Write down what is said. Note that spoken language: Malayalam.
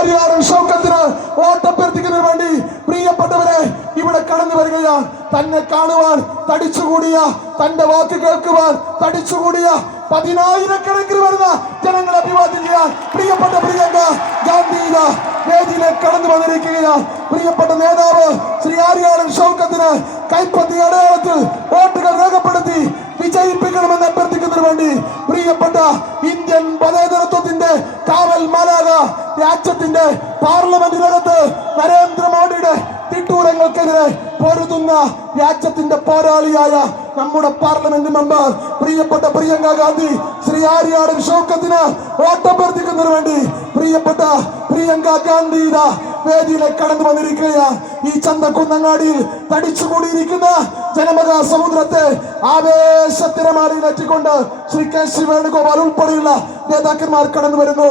ആര്യാടൻ ഷൗക്കത്തിന് വോട്ടഭ്യർത്ഥിക്കുന്നതിന് വേണ്ടി പ്രിയപ്പെട്ടവരെ ഇവിടെ കടന്നു വരികയാണ്. തന്നെ കാണുവാൻ തടിച്ചുകൂടിയ, തന്റെ വാക്ക് കേൾക്കുവാൻ തടിച്ചുകൂടിയ 10,000-കണക്കിന് വരുന്ന ജനങ്ങളെ അഭിവാദ്യം ചെയ്യാൻ പ്രിയപ്പെട്ട പ്രിയങ്ക ഗാന്ധി വേദിയിലേക്ക് കടന്നു വന്നിരിക്കുകയാണ്. പ്രിയപ്പെട്ട നേതാവ് ശ്രീ ആര്യാടൻ ഷൗക്കത്തിന് കൈപ്പത്തി അടയാളത്തിൽ വോട്ടുകൾ രേഖപ്പെടുത്തി വിജയിപ്പിക്കണമെന്ന് അഭ്യർത്ഥിക്കുന്നതിന് വേണ്ടി പ്രിയപ്പെട്ട ഇന്ത്യൻ മതേതരത്വത്തിന്റെ കാവൽ മാലാക, രാജ്യത്തിന്റെ പാർലമെന്റിനകത്ത് നരേന്ദ്രമോദിയുടെ തിട്ടൂരങ്ങൾക്കെതിരെ പൊരുതുന്ന രാജ്യത്തിന്റെ പോരാളിയായ നമ്മുടെ പാർലമെന്റ് മെമ്പർ പ്രിയപ്പെട്ട പ്രിയങ്ക ഗാന്ധി ശ്രീ ആര്യാടൻ ഷൗക്കത്തിന് വോട്ടഭ്യർത്ഥിക്കുന്നതിന് വേണ്ടി പ്രിയപ്പെട്ട പ്രിയങ്ക ഗാന്ധി വേദിയിലേക്ക് കടന്നു വന്നിരിക്കുകയാണ്. ഈ ചന്തക്കുന്നങ്ങാടിയിൽ തടിച്ചുകൂടിയിരിക്കുന്ന ജനമത സമുദ്രത്തെ ആവേശത്തിരമാലയിലെത്തിക്കൊണ്ട് ശ്രീ കെ സി വേണുഗോപാൽ ഉൾപ്പെടെയുള്ള നേതാക്കന്മാർ കടന്നു വരുന്നു.